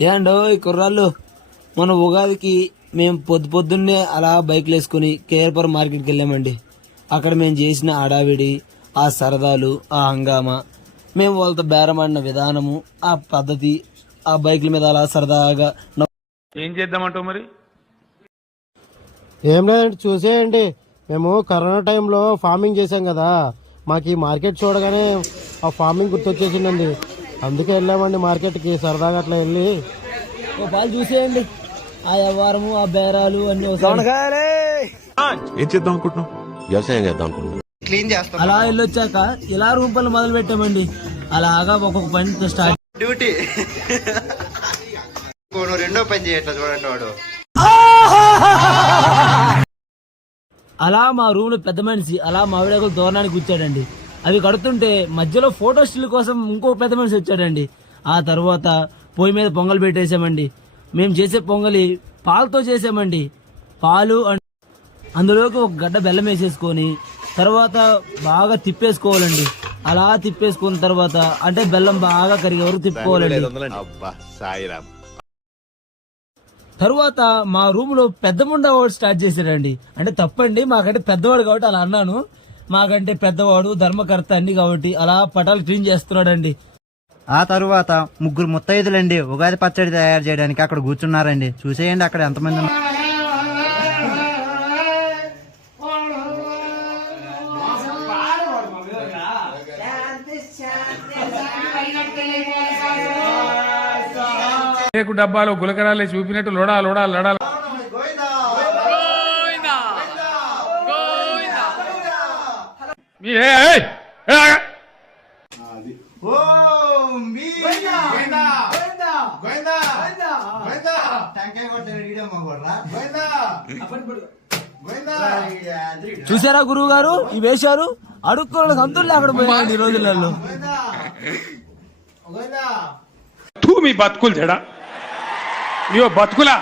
ఏండో ఈ కుర్రాళ్ళు మన ఉగాదికి మేము పొద్దున్నే అలా బైక్లు వేసుకుని కేఆర్పురం మార్కెట్కి వెళ్ళామండి. అక్కడ మేము చేసిన హడావిడి, ఆ సరదాలు, ఆ హంగామా, మేము వాళ్ళతో బేరమాడిన విధానము, ఆ పద్ధతి, ఆ బైక్ల మీద అలా సరదాగా ఏం చేద్దామంటావు మరి? ఏం లేదండి, చూసేయండి. మేము కరోనా టైంలో ఫార్మింగ్ చేసాం కదా, మాకు ఈ మార్కెట్ చూడగానే ఆ ఫార్మింగ్ గుర్తొచ్చేసిందండి. అందుకే వెళ్ళామండి మార్కెట్కి సరదాగా అట్లా వెళ్ళి. ఓ పాలు చూసేయండి, ఆ వ్యవహారము, ఆ బేరాలు అన్ని ఏం చేద్దాం అనుకుంటున్నాం? వ్యవసాయం చేద్దాం అనుకుంటున్నాం. అలా వెళ్ళొచ్చాక ఇలా రూమ్ పనులు మొదలు పెట్టామండి. అలాగా ఒక్కొక్క పనితో స్టార్ట్ డ్యూటీ రెండో పని చేయట్లా చూడండి వాడు. అలా మా రూమ్ లో పెద్ద మనిషి అలా మామిడాకులు తోరణానికి కూర్చాడండి. అవి కడుతుంటే మధ్యలో ఫోటో స్టిల్ కోసం ఇంకో పెద్ద మనిషి వచ్చాడండి. ఆ తర్వాత పొయ్యి మీద పొంగల్ పెట్టేసామండి. మేము చేసే పొంగలి పాలతో చేసామండి. పాలు అందులోకి ఒక గడ్డ బెల్లం వేసేసుకొని తర్వాత బాగా తిప్పేసుకోవాలండి. అలా తిప్పేసుకున్న తర్వాత అంటే బెల్లం బాగా కరిగే వరకు తిప్పుకోవాలండి. తరువాత మా రూమ్ లో పెద్ద ముండా వాడు స్టార్ట్ చేశాడండి. అంటే తప్పండి, మాకంటే పెద్దవాడు కాబట్టి అలా అన్నాను. మాకంటే పెద్దవాడు, ధర్మకర్త అన్ని కాబట్టి అలా పటాలు క్లీన్ చేస్తున్నాడండి. ఆ తరువాత ముగ్గురు ముత్తైదులండి ఉగాది పచ్చడి తయారు చేయడానికి అక్కడ కూర్చున్నారండి. చూసేయండి అక్కడ ఎంతమంది ఉన్నారు. డబ్బాలో గులకరాలే చూపినట్టు లోడా లోడా లడాలి. చూసారా గురువు గారు ఈ వేశారు? అడుక్కోవడం సంతులు లేకుండా పోయాడు ఈ రోజులలో. మీ బతుకులు చెడా, నీవో బతుకులా.